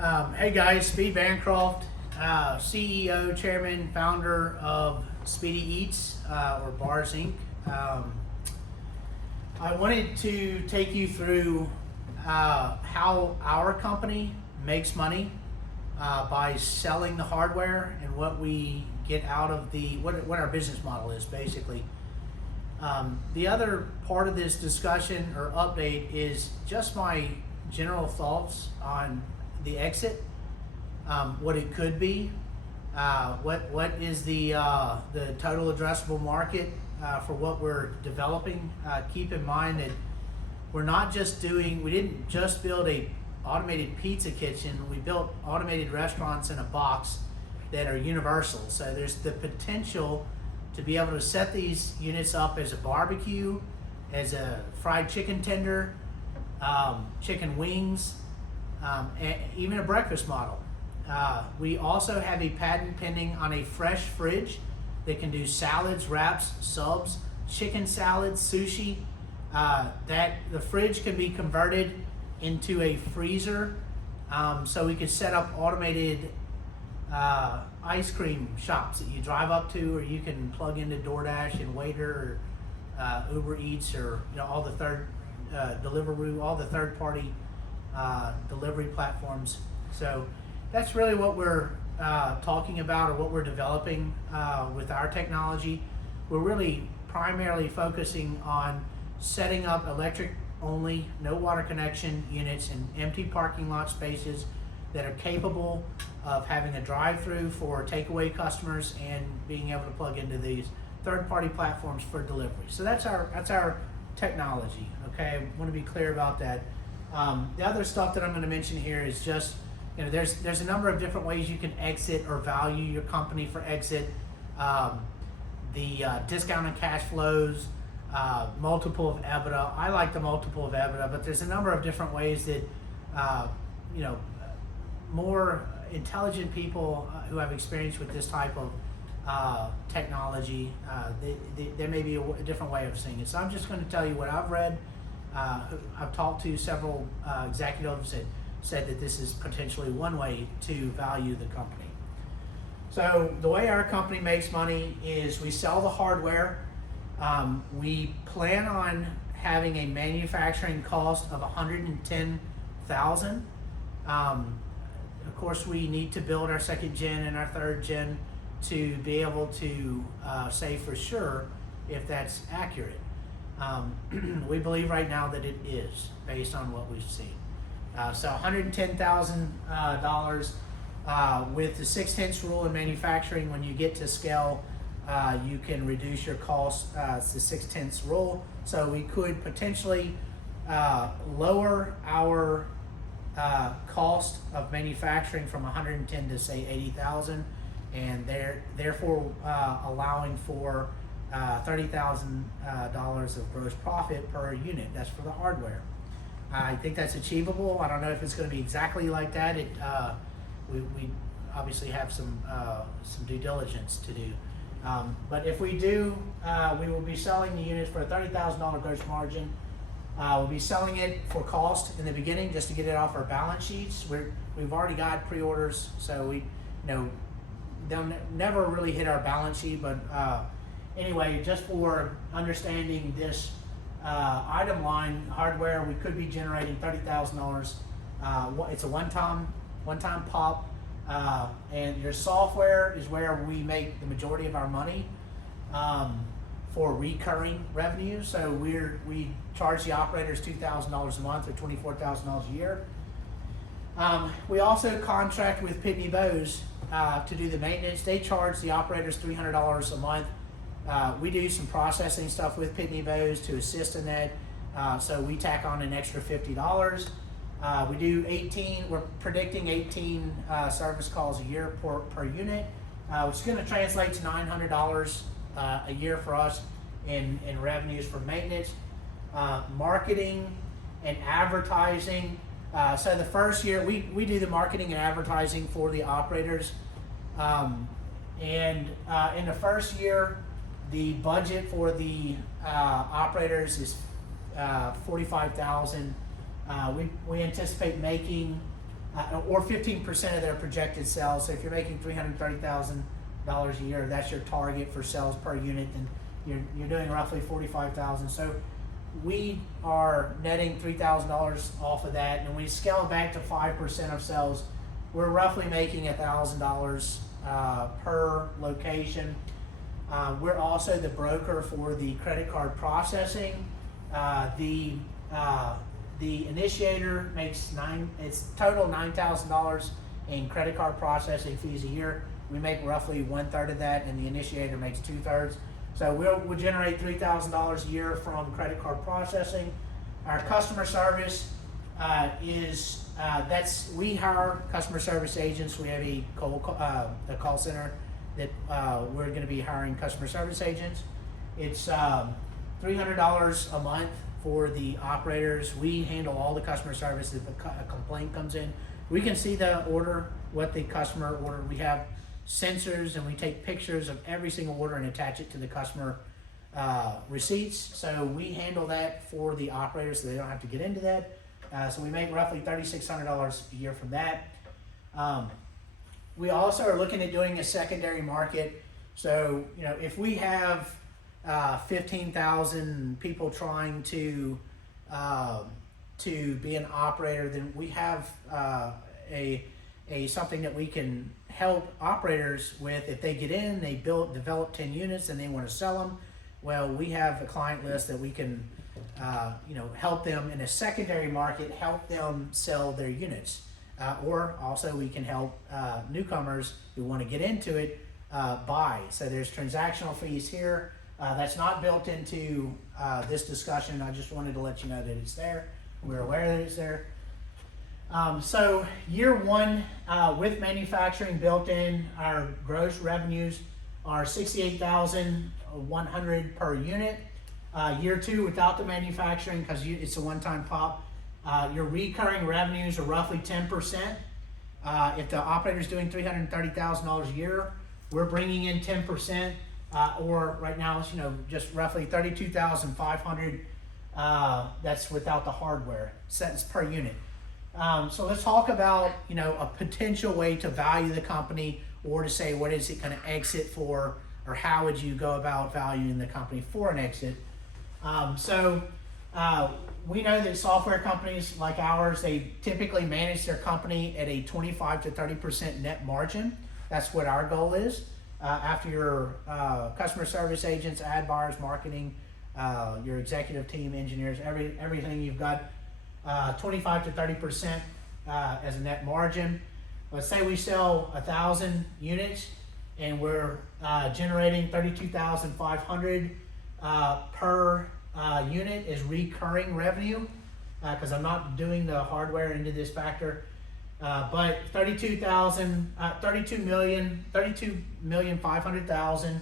Hey guys, Speed Bancroft, CEO, Chairman, Founder of Speedy Eats or Bars Inc. I wanted to take you through how our company makes money by selling the hardware and what we get out of what our business model is basically. The other part of this discussion or update is just my general thoughts on the exit, what it could be, what is the total addressable market for what we're developing. Keep in mind that we didn't just build a automated pizza kitchen, we built automated restaurants in a box that are universal. So there's the potential to be able to set these units up as a barbecue, as a fried chicken tender, chicken wings, and even a breakfast model. We also have a patent pending on a fresh fridge that can do salads, wraps, subs, chicken salads, sushi. That the fridge can be converted into a freezer, so we could set up automated ice cream shops that you drive up to, or you can plug into DoorDash and Waiter or Uber Eats, or all the Deliveroo, all the third-party delivery platforms. So that's really what we're talking about, or what we're developing with our technology. We're really primarily focusing on setting up electric only, no water connection units in empty parking lot spaces that are capable of having a drive-through for takeaway customers and being able to plug into these third-party platforms for delivery. So that's our technology. Okay, I want to be clear about that. The other stuff that I'm going to mention here is just, there's a number of different ways you can exit or value your company for exit. The discounted cash flows, multiple of EBITDA. I like the multiple of EBITDA, but there's a number of different ways that more intelligent people who have experience with this type of technology, there may be a different way of seeing it. So I'm just going to tell you what I've read. I've talked to several executives that said that this is potentially one way to value the company. So the way our company makes money is we sell the hardware. We plan on having a manufacturing cost of $110,000. Of course, we need to build our second gen and our third gen to be able to say for sure if that's accurate. We believe right now that it is, based on what we've seen. So $110,000 with the 6/10 rule in manufacturing. When you get to scale, you can reduce your cost. It's the 6/10 rule. So we could potentially lower our cost of manufacturing from 110 to say 80,000, and therefore allowing for $30,000 of gross profit per unit. That's for the hardware. I think that's achievable. I don't know if it's going to be exactly like that. We obviously have some due diligence to do. But if we do, we will be selling the units for a $30,000 gross margin. We'll be selling it for cost in the beginning, just to get it off our balance sheets. We've already got pre-orders, so they'll never really hit our balance sheet. But anyway, just for understanding this item line hardware, we could be generating $30,000. It's a one-time pop, and your software is where we make the majority of our money for recurring revenue. So we charge the operators $2,000 a month or $24,000 a year. We also contract with Pitney Bowes to do the maintenance. They charge the operators $300 a month. We do some processing stuff with Pitney Bowes to assist in that, so we tack on an extra $50. We do we're predicting 18 service calls a year per unit, which is going to translate to $900 a year for us in revenues for maintenance. Marketing and advertising. So the first year, we do the marketing and advertising for the operators. And in the first year, the budget for the operators is $45,000. We anticipate making or 15% of their projected sales. So if you're making $330,000 a year, that's your target for sales per unit, then you're doing roughly $45,000. So we are netting $3,000 off of that, and when we scale back to 5% of sales, we're roughly making $1,000 per location. We're also the broker for the credit card processing. The initiator makes it's total $9,000 in credit card processing fees a year. We make roughly 1/3 of that, and the initiator makes 2/3. So we'll generate $3,000 a year from credit card processing. Our customer service we hire customer service agents. We have a call center that we're going to be hiring customer service agents. It's $300 a month for the operators. We handle all the customer service. If a complaint comes in, we can see the order, what the customer ordered. We have sensors, and we take pictures of every single order and attach it to the customer receipts. So we handle that for the operators, so they don't have to get into that. So we make roughly $3,600 a year from that. We also are looking at doing a secondary market. So, if we have 15,000 people trying to be an operator, then we have something that we can help operators with. If they get in, they develop 10 units and they want to sell them, well, we have a client list that we can help them in a secondary market, help them sell their units. Or also we can help newcomers who want to get into it buy. So there's transactional fees here. That's not built into this discussion. I just wanted to let you know that it's there. We're aware that it's there. So year one, with manufacturing built in, our gross revenues are $68,100 per unit. Year two, without the manufacturing, because it's a one-time pop, your recurring revenues are roughly 10%. If the operator's doing $330,000 a year, we're bringing in 10%, or right now it's just roughly $32,500. That's without the hardware. Cents per unit. So let's talk about a potential way to value the company, or to say what is it going to exit for, or how would you go about valuing the company for an exit. We know that software companies like ours, they typically manage their company at a 25 to 30% net margin. That's what our goal is. After your customer service agents, ad buyers, marketing, your executive team, engineers, everything, you've got 25 to 30% as a net margin. Let's say we sell 1,000 units and we're generating $32,500 per unit is recurring revenue, because I'm not doing the hardware into this factor. But $32,500,000,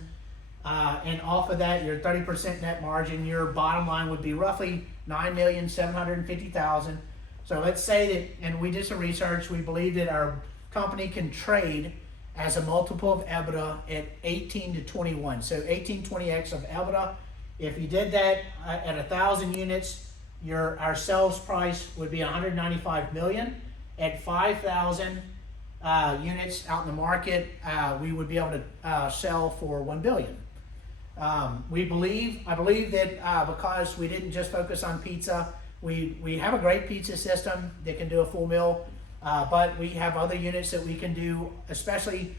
and off of that, your 30% net margin, your bottom line would be roughly $9,750,000. So let's say that, and we did some research, we believe that our company can trade as a multiple of EBITDA at 18 to 21. So 20x of EBITDA. If you did that at 1,000 units, our sales price would be $195 million. At 5,000 units out in the market, we would be able to sell for $1 billion. I believe that because we didn't just focus on pizza, we have a great pizza system that can do a full meal, but we have other units that we can do, especially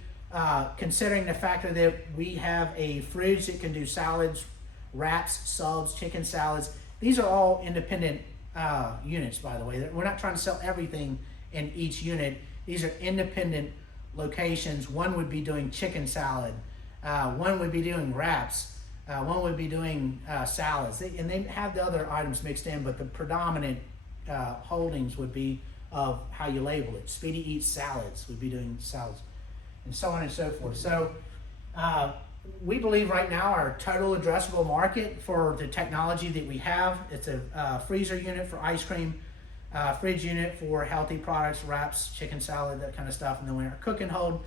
considering the factor that we have a fridge that can do salads, wraps, subs, chicken salads. These are all independent units, by the way. We're not trying to sell everything in each unit. These are independent locations. One would be doing chicken salad, one would be doing wraps, one would be doing salads, and they have the other items mixed in, but the predominant holdings would be of how you label it. Speedy Eats Salads would be doing salads, and so on and so forth. So we believe right now our total addressable market for the technology that we have, it's a freezer unit for ice cream, fridge unit for healthy products, wraps, chicken salad, that kind of stuff, and then our cook and hold.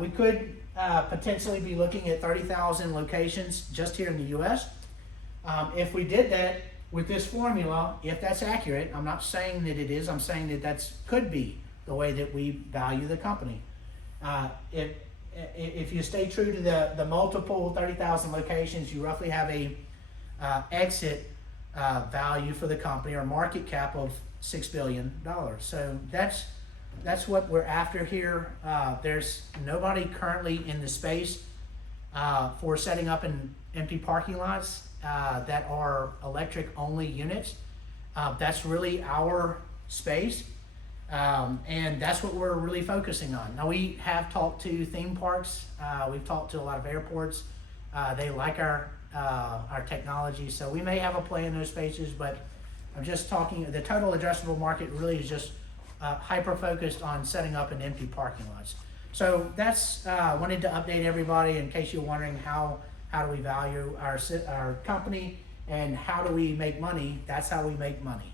We could potentially be looking at 30,000 locations just here in the US. If we did that with this formula, if that's accurate, I'm not saying that it is, I'm saying that could be the way that we value the company. If you stay true to the multiple 30,000 locations, you roughly have a exit value for the company or market cap of $6 billion. So that's what we're after here. There's nobody currently in the space for setting up in empty parking lots that are electric only units. That's really our space. And that's what we're really focusing on. Now, we have talked to theme parks. We've talked to a lot of airports. They like our technology, so we may have a play in those spaces, but I'm just talking, the total addressable market really is just hyper-focused on setting up in empty parking lots. So that's, wanted to update everybody in case you're wondering how do we value our company and how do we make money. That's how we make money.